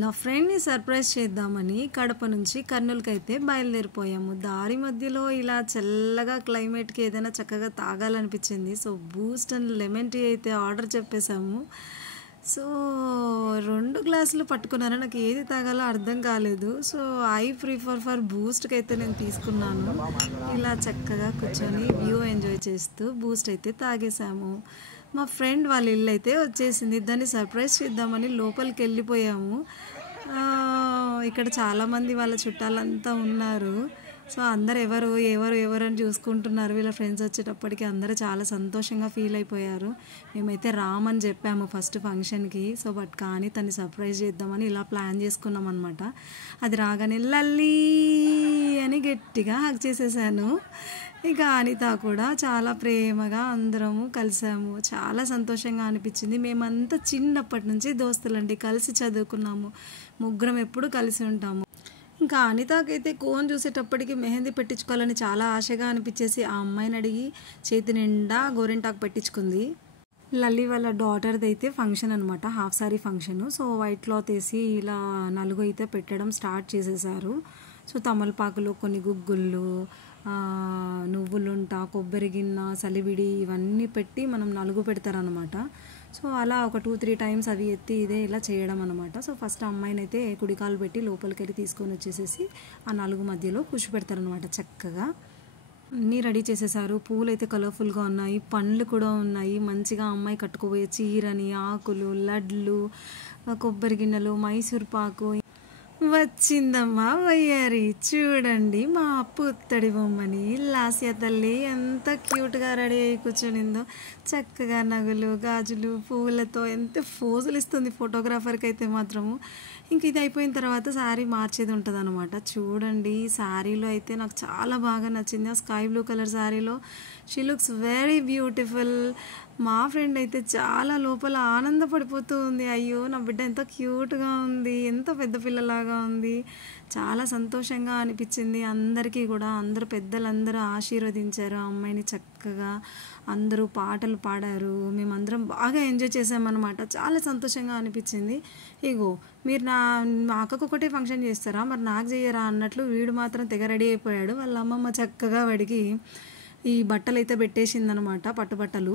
నా ఫ్రెండ్‌ని సర్ప్రైజ్ చేద్దామని కడప నుంచి కర్నూలుకైతే బయలుదేరిపోయాము. దారి మధ్యలో ఇలా చల్లగా క్లైమేట్‌కి ఏదైనా చక్కగా తాగాలనిపించింది. So, boost and lemon tea అయితే ఆర్డర్ చెప్పేసాము. సో, 2 గ్లాసులు పట్టుకున్నాను. నాకు ఏది తాగాలో అర్థం కాలేదు. సో, ఐ ప్రిఫర్ ఫర్ బూస్ట్‌కైతే నేను తీసుకున్నాను. ఇలా చక్కగా కూర్చొని వ్యూ ఎంజాయ్ చేస్తూ బూస్ట్ అయితే తాగేసాము. మా ఫ్రెండ్ వాళ్ళ ఇల్లు అయితే వచ్చేసింది. దాన్ని సర్ప్రైజ్ చేద్దామని లోపలికి వెళ్ళిపోయాము. ఇక్కడ చాలామంది వాళ్ళ చుట్టాలంతా ఉన్నారు. సో, అందరు ఎవరు అని చూసుకుంటున్నారు. వీళ్ళ ఫ్రెండ్స్ వచ్చేటప్పటికి అందరూ చాలా సంతోషంగా ఫీల్ అయిపోయారు. మేమైతే రామని చెప్పాము ఫస్ట్ ఫంక్షన్కి. సో, కానీ తన్ని సర్ప్రైజ్ చేద్దామని ఇలా ప్లాన్ చేసుకున్నాం అనమాట. అది రాగానే లల్లీ అని గట్టిగా హగ్ చేసేసాను. ఇక అనిత కూడా చాలా ప్రేమగా అందరము కలిసాము. చాలా సంతోషంగా అనిపించింది. మేమంతా చిన్నప్పటి నుంచి దోస్తులండి, కలిసి చదువుకున్నాము. ముగ్గురం ఎప్పుడు కలిసి ఉంటాము. ఇంకా అనితకైతే కోన్ చూసేటప్పటికి మెహందీ పెట్టించుకోవాలని చాలా ఆశగా అనిపించేసి ఆ అమ్మాయిని అడిగి చేతి నిండా గోరింటాకు పెట్టించుకుంది. లల్లి వాళ్ళ డాటర్ది అయితే ఫంక్షన్ అనమాట, half sorry function. So, white cloth వేసి ఇలా నలుగు అయితే పెట్టడం స్టార్ట్ చేసేసారు. సో, తమలపాకులు, కొన్ని గుగ్గుళ్ళు, నువ్వులుంట, కొబ్బరి గిన్నె, సలివిడి ఇవన్నీ పెట్టి మనం నలుగు పెడతారనమాట. సో, అలా ఒక 2-3 టైమ్స్ అవి ఎత్తి ఇదే ఇలా చేయడం అనమాట. సో, ఫస్ట్ అమ్మాయిని అయితే కుడికాలు పెట్టి లోపలికి వెళ్ళి తీసుకొని వచ్చేసేసి ఆ నలుగు మధ్యలో కూర్చోపెడతారనమాట. చక్కగా అన్నీ రెడీ చేసేసారు. పూలు అయితే కలర్ఫుల్గా ఉన్నాయి, పండ్లు కూడా ఉన్నాయి. మంచిగా అమ్మాయి కట్టుకోబోయే చీరని, ఆకులు, లడ్లు, కొబ్బరి గిన్నెలు, మైసూర్ పాకు. వచ్చిందమ్మా వయ్యారి, చూడండి మా పుత్తడి బొమ్మని. లాస్య తల్లి ఎంత క్యూట్గా రెడీ అయ్యి కూర్చొనిందో. చక్కగా నగలు, గాజులు, పువ్వులతో ఎంత ఫోజులు ఇస్తుంది ఫోటోగ్రాఫర్కి అయితే మాత్రము. ఇంక ఇది అయిపోయిన తర్వాత శారీ మార్చేది ఉంటుంది అనమాట. చూడండి, శారీలో అయితే నాకు చాలా బాగా నచ్చింది. ఆ స్కై బ్లూ కలర్ శారీలో షీ లుక్స్ వెరీ బ్యూటిఫుల్. మా ఫ్రెండ్ అయితే చాలా లోపల ఆనందపడిపోతూ ఉంది. అయ్యో, నా బిడ్డ ఎంత క్యూట్గా ఉంది, ఎంత పెద్ద పిల్లలాగా ఉంది. చాలా సంతోషంగా అనిపించింది అందరికీ కూడా. అందరూ పెద్దలందరూ ఆశీర్వదించారు ఆ అమ్మాయిని. చక్కగా అందరూ పాటలు పాడారు. మేమందరం బాగా ఎంజాయ్ చేసామన్నమాట. చాలా సంతోషంగా అనిపించింది. ఇగో, మీరు మా అక్కకు ఒకటే ఫంక్షన్ చేస్తారా, మరి నాకు చెయ్యరా అన్నట్లు వీడు మాత్రం తెగ రెడీ అయిపోయాడు. వాళ్ళ అమ్మమ్మ చక్కగా వాడికి ఈ బట్టలు అయితే పెట్టేసిందనమాట, పట్టుబట్టలు.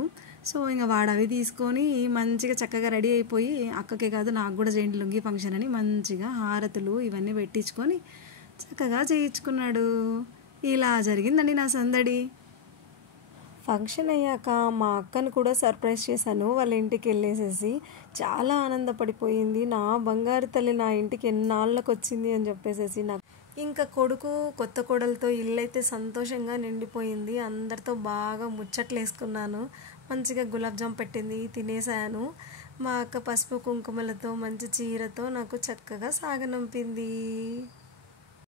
సో, ఇంకా వాడు అవి తీసుకొని మంచిగా చక్కగా రెడీ అయిపోయి, అక్కకే కాదు నాకు కూడా చేయండి లుంగి ఫంక్షన్ అని మంచిగా హారతులు ఇవన్నీ పెట్టించుకొని చక్కగా చేయించుకున్నాడు. ఇలా జరిగిందండి నా సందడి. ఫంక్షన్ అయ్యాక మా అక్కను కూడా సర్ప్రైజ్ చేశాను. వాళ్ళ ఇంటికి వెళ్ళేసేసి చాలా ఆనందపడిపోయింది. నా బంగారు తల్లి నా ఇంటికి ఎన్నాళ్ళకు వచ్చింది అని చెప్పేసేసి. నాకు ఇంకా కొడుకు కొత్త కోడలతో ఇల్లు అయితే సంతోషంగా నిండిపోయింది. అందరితో బాగా ముచ్చట్లు వేసుకున్నాను. మంచిగా గులాబ్ జామ్ పెట్టింది, తినేసాను. మా అక్క పసుపు కుంకుమలతో మంచి చీరతో నాకు చక్కగా సాగనంపింది.